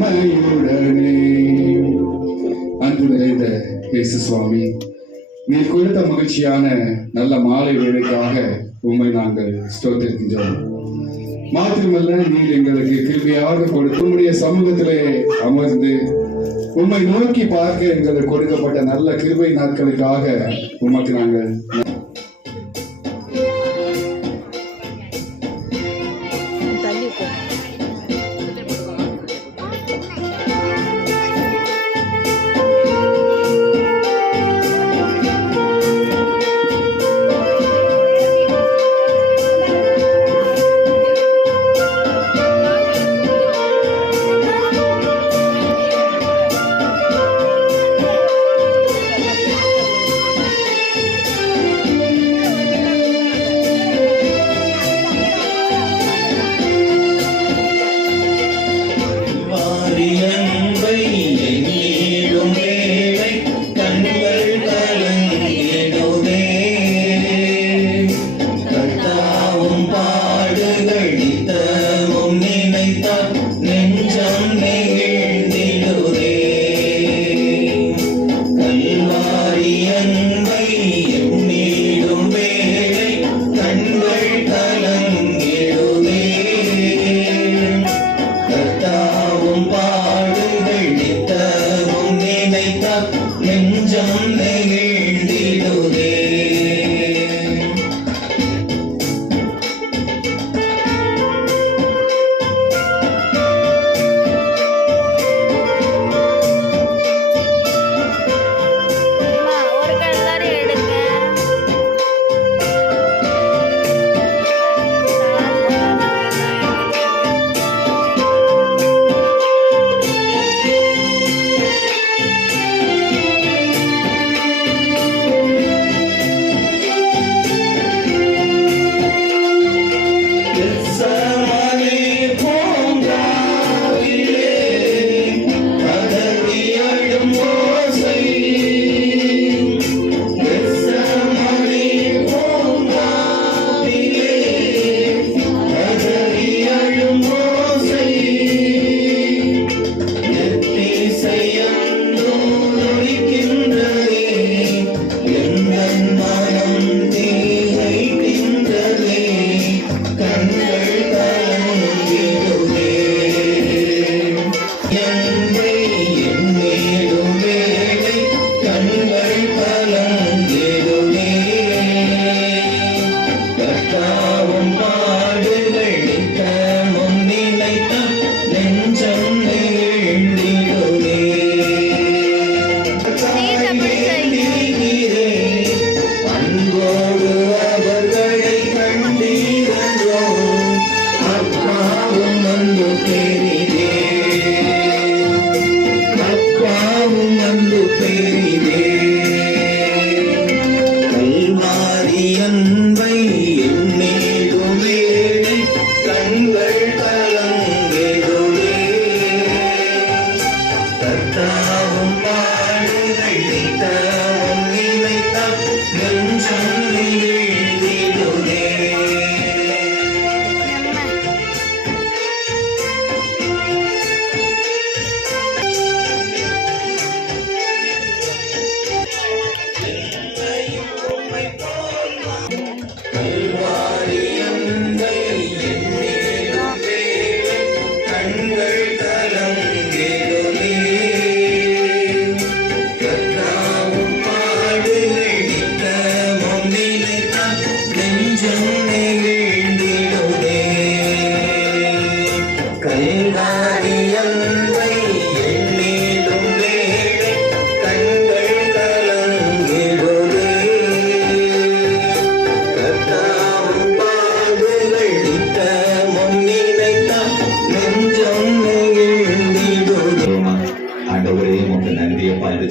நம்மையுடனே. அன்பு நிறைந்த இயேசு சுவாமி, நீர் கொடுத்த மகிழ்ச்சியான நல்ல மாலை வேலைக்காக உம்மை நாங்கள் ஸ்தோத்திரிக்கின்றோம். மாத்திரமல்ல, நீர் எங்களுக்கு கிருபையாக கொடுத்து உம்முடைய சமூகத்திலே அமர்ந்து உம்மை நோக்கி பார்க்க எங்களுக்கு கொடுக்கப்பட்ட நல்ல கிருபை நாட்களுக்காக உமக்கு நாங்கள்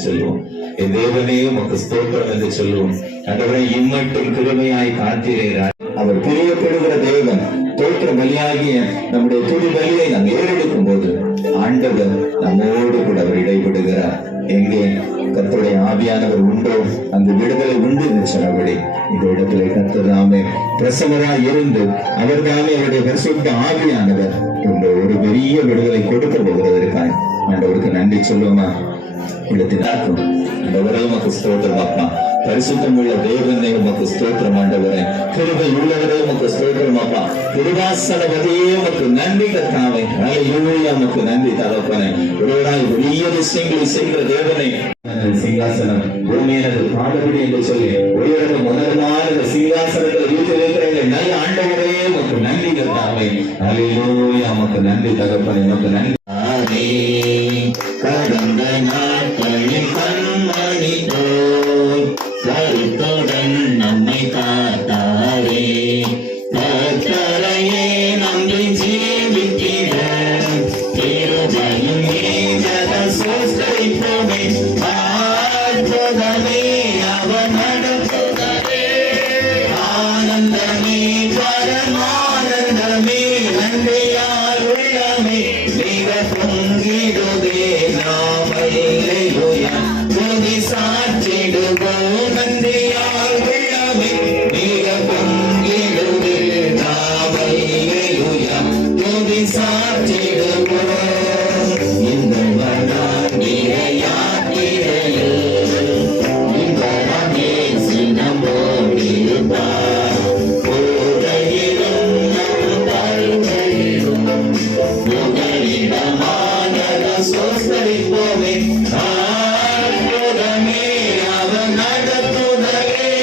சொல்லுவோம். என் தேவனே உமக்கு ஸ்தோத்திரம் என்று சொல்லுவோம். ஆண்டவரே, இம்மட்டும் கிருபையாய் காத்திருக்கிறார். அவர் பிரியப்படுகிற தேவன். தோற்ற பலியாகிய நம்முடைய துதி பலியை நாம் ஏறெடுக்கும் போது ஆண்டவர் நம்மோடு கூட அவர் இடைபடுகிறார். எங்கே கர்த்தருடைய ஆவியானவர் உண்டோ அந்த விடுதலை உண்டு என்று சொன்னபடி இந்த இடத்துல கர்த்தர் தாமே பிரசன்னராய் இருந்து அவர் தாமே அவருடைய பரிசுத்த ஆவியானவர் ஒரு பெரிய விடுதலை கொடுக்க போகிறதற்காய் என்று சொல்லுமா இடத்தினாக்கும் ஆண்டவரே உமக்கு ஸ்தோத்திரம் அப்பா. பரிசுத்தம் உள்ள தேவனே உமக்கு ஸ்தோத்திரம் ஆண்டவரே. கிருபை உள்ளவரே உமக்கு ஸ்தோத்திரம் அப்பா. கிருபாசனவதியே உமக்கு நன்றி கர்த்தாவே. ஹல்லேலூயா உமக்கு நன்றி தகப்பனே. ஒருவராய் பெரிய விஷயங்களை செய்கிற தேவனே சிங்காசனம் பூமியினது பாடுபடி என்று சொல்லி ஒருவரது முதலான சிங்காசனத்தில் வீட்டில் நல்ல ஆண்டவரே உமக்கு நன்றி கர்த்தாவே. ஹல்லேலூயா உமக்கு நன்றி தகப்பனே. உமக்கு நன்றி. கடந்த நாட்களில் கண்மணி போல் கருத்துடன் நம்மை காத்தாரே. கர்த்தரையே நம்பி ஜீவிக்கிற கிருபையும் நீங்கத சோஸ்தரிப்போமே. அற்புதமே அவர் நடத்துதலே. ஆனந்தமே பரமானந்தமே நன்றியால் உள்ளமே மிக பொங்கிடுதே நாம். அல்லேலூயா துதி சாற்றிடுவோம் நன்றியால் உள்ளமே மிக பொங்கிடுதே நாம். அல்லேலூயா துதி சாற்றிடுவோம். இந்த வனாந்திர யாத்திரையில் இந்த வகை சினமோடிருப்பார். போதையிலும் நம் வாழ்க்கையிலும் புகலிடமானத சோஸ்தரிப்போமே. அற்புதமே அவர் நடத்துதலே.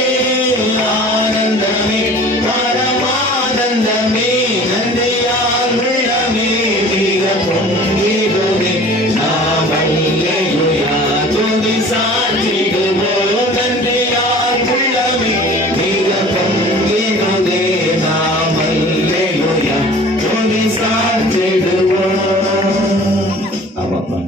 ஆனந்தமே பரமானந்தமே நன்றியால் உள்ளமே மிக பொங்கிடுதே நாம். அல்லேலூயா துதி சாற்றிடுவோம் நன்றியால் உள்ளமே மிக பொங்கிடுதே நாம். அல்லேலூயா துதி சாற்றிடுவோம். ஆமாப்பா,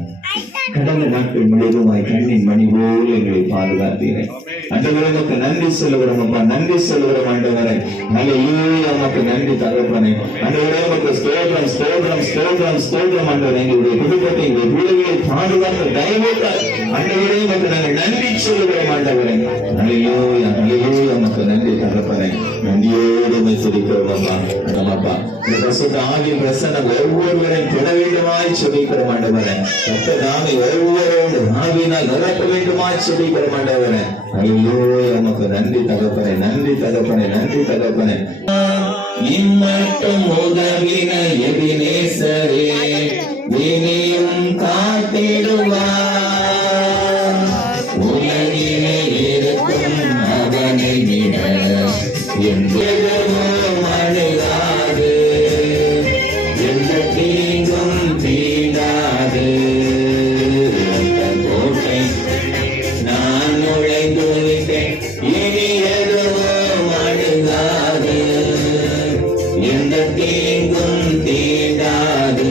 கடந்த நாட்கள் முழுவதுமாய் கண்ணின் மணி போல் எங்களை பாதுகாத்தீர்கள். ஆண்டவரே உமக்கு நன்றி சொல்லுகிறோம் அப்பா. நன்றி சொல்லுகிறோம் ஆண்டவரே. ஹல்லேலூயா உமக்கு நன்றி தகப்பனே. ஆண்டவரே உமக்கு ஸ்தோத்திரம் ஸ்தோத்திரம் ஸ்தோத்திரம் ஸ்தோத்திரம் ஆண்டவரே. எங்களுடைய குடும்பத்தை எங்களுடைய பிள்ளைகளை பாதுகாத்த தயவுக்காக ஆண்டவரே உமக்கு நாங்கள் நன்றி சொல்லுகிறோம் ஆண்டவரே. ஹல்லேலூயா ஹல்லேலூயா உமக்கு நன்றி தகப்பனே. நன்றியோடு உம்மை துதிக்கிறோம் அப்பா. ஆமாப்பா, இந்த பரிசுத்த ஆவியின் பிரசன்னம் ஒவ்வொருவரையும் தொட வேண்டுமாய் செபிக்கிறோம் ஆண்டவரே. கர்த்தர் தாமே ஒவ்வொருவரோடு ஆவியினால் நிரப்ப வேண்டுமாய் செபிக்கிறோம் ஆண்டவரே. ஹல்லேலூயா உமக்கு நன்றி தகப்பனே. நன்றி தகப்பனே. நன்றி தகப்பனே. இம்மட்டும் உதவின எபினேசரே இனியும் காத்திடுவார். உலகிலே இருக்கும் அவனை விட எந்தவும் அணுகாது. எந்த தீங்கும் தீண்டாது. அந்த கோட்டை நான் நுழைந்து விட்டேன். இனி எதுவும் அணுகாது. எந்த தீங்கும் தீண்டாது.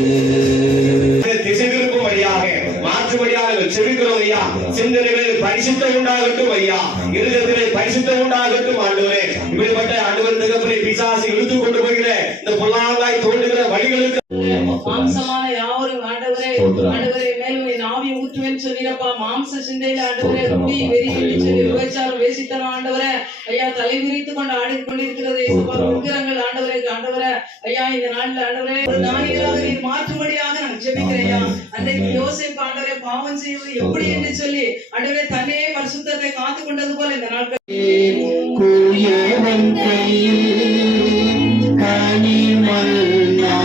திசை திருப்பும் வழியாக மாற்றுபடியாக செவிக்கிறோம் ஐயா. சிந்தனைகளில் பரிசுத்தம் உண்டாகட்டும் ஐயா. இருதயத்திலே பரிசுத்தம் உண்டாகட்டும் ஆண்டவரே. இப்படிப்பட்ட ஆண்டவர் தகப்பனை பிசாசு இழுத்து கொண்டு போகிற இந்த பொல்லாங்காய் தோன்றுகிற வழிகளுக்கு மாம்சமான யாவரும் ஆண்டவரே ஆண்டவரே மேலும் என் ஆவி ஊற்றுவேன் சொல்லிடப்பா. மாம்ச சிந்தையில ஆண்டவரே குடி வெறி சொல்லி விபச்சாரம் வேசித்தனம் ஆண்டவரே ஐயா தலை விரித்து கொண்டு ஆடி கொண்டிருக்கிறது உக்கிரங்கள் ஆண்டவரே. ஆண்டவரே ஐயா இந்த நாளில் ஆண்டவரே ஒரு ஞானிகளாக நீர் மாற்றும்படியாக நாங்கள் ஜெபிக்கிறேன் ஐயா. அன்றைக்கு யோசேப்பு ஆண்டவரே பாவம் செய்வது எப்படி என்று சொல்லி ஆண்டவரே தன்னே பரிசுத்தத்தை காத்து கொண்டது போல இந்த நாட்கள் கூயவன் கையில் கனிமன்னா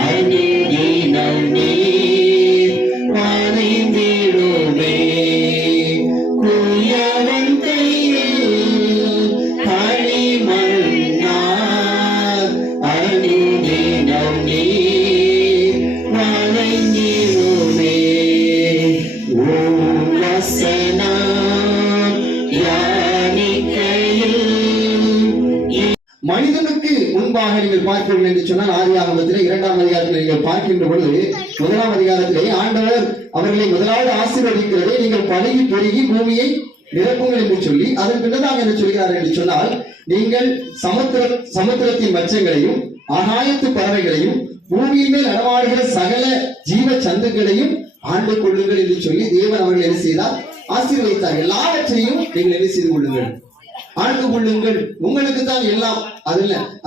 அணியினம் நீர் வரைந்திடுமே. கூயவன் கையில் கனிமன்னா அணியினம் நீர் வரைந்திடுமே. ஓம் வசனம் மனிதனுக்கு முன்பாக நீங்கள் பார்க்கிறீர்கள் என்று சொன்னால் ஆதியாகமத்திலே 2ஆம் அதிகாரத்தில் நீங்கள் பார்க்கின்ற பொழுது 1ஆம் அதிகாரத்திலே ஆண்டவர் அவர்களை முதலாவது ஆசீர்வதிக்கிறதை நீங்கள் பழகி பெருகி பூமியை நிரப்புங்கள் என்று சொல்லி அதன் பின்னதாக என்ன சொல்கிறார் என்று சொன்னால் நீங்கள் சமுத்திரத்தின் மச்சங்களையும் ஆகாயத்து பறவைகளையும் பூமியின் மேல் நடமாடுகிற சகல ஜீவ சந்துக்களையும் ஆண்டு கொள்ளுங்கள் என்று சொல்லி தேவன் அவர்கள் என்ன செய்தார்? ஆசீர்வதித்தார். எல்லாவற்றையும் நீங்கள் என்ன செய்து கொள்ளுங்கள்? ஆண்டு கொள்ளுங்கள். உங்களுக்கு தான் எல்லாம்.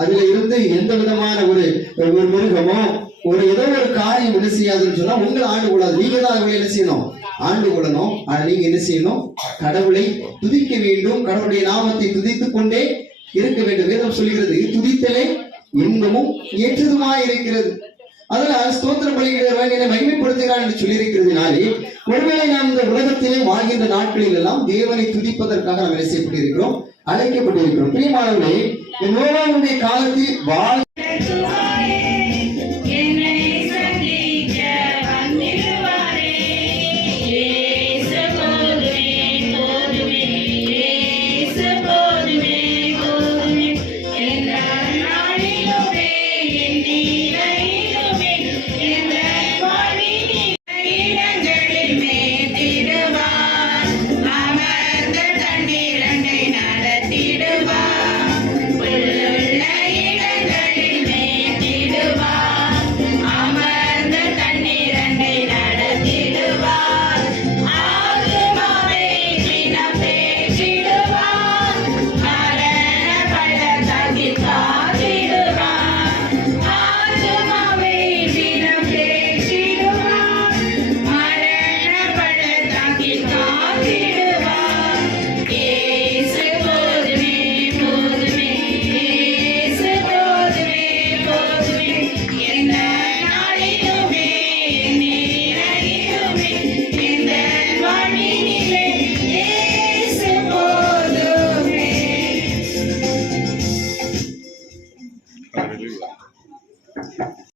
அதுல இருந்து எந்த விதமான ஒரு மிருகமோ ஒரு ஏதோ ஒரு காரியம் சமுதாயம் என்ன செய்யாதுன்னு சொன்னா உங்களை ஆண்டு கொள்ளாது. நீங்க தான் அவங்களை என்ன செய்யணும்? ஆண்டு கொள்ளணும். ஆனா நீங்க என்ன செய்யணும்? கடவுளை துதிக்க வேண்டும். கடவுளுடைய நாமத்தை துதித்துக் கொண்டே இருக்க வேண்டும். வேதம் சொல்கிறது துதித்தலே இன்பமும் ஏற்றதுமாய் இருக்கிறது. அதனால் ஸ்தோத்திர பலியிடுகிறவன் என்னை மகிமைப்படுத்துகிறான் என்று சொல்லியிருக்கிறதுனாலே ஒருவேளை நாம் இந்த உலகத்திலே வாழ்கின்ற நாட்களில் எல்லாம் தேவனை துதிப்பதற்காக நாம் என்ன செய்யப்பட்டிருக்கிறோம்? அழைக்கப்பட்டிருக்கிறோம். பிரியமானவர்களே, நோவாவுடைய காலத்தில்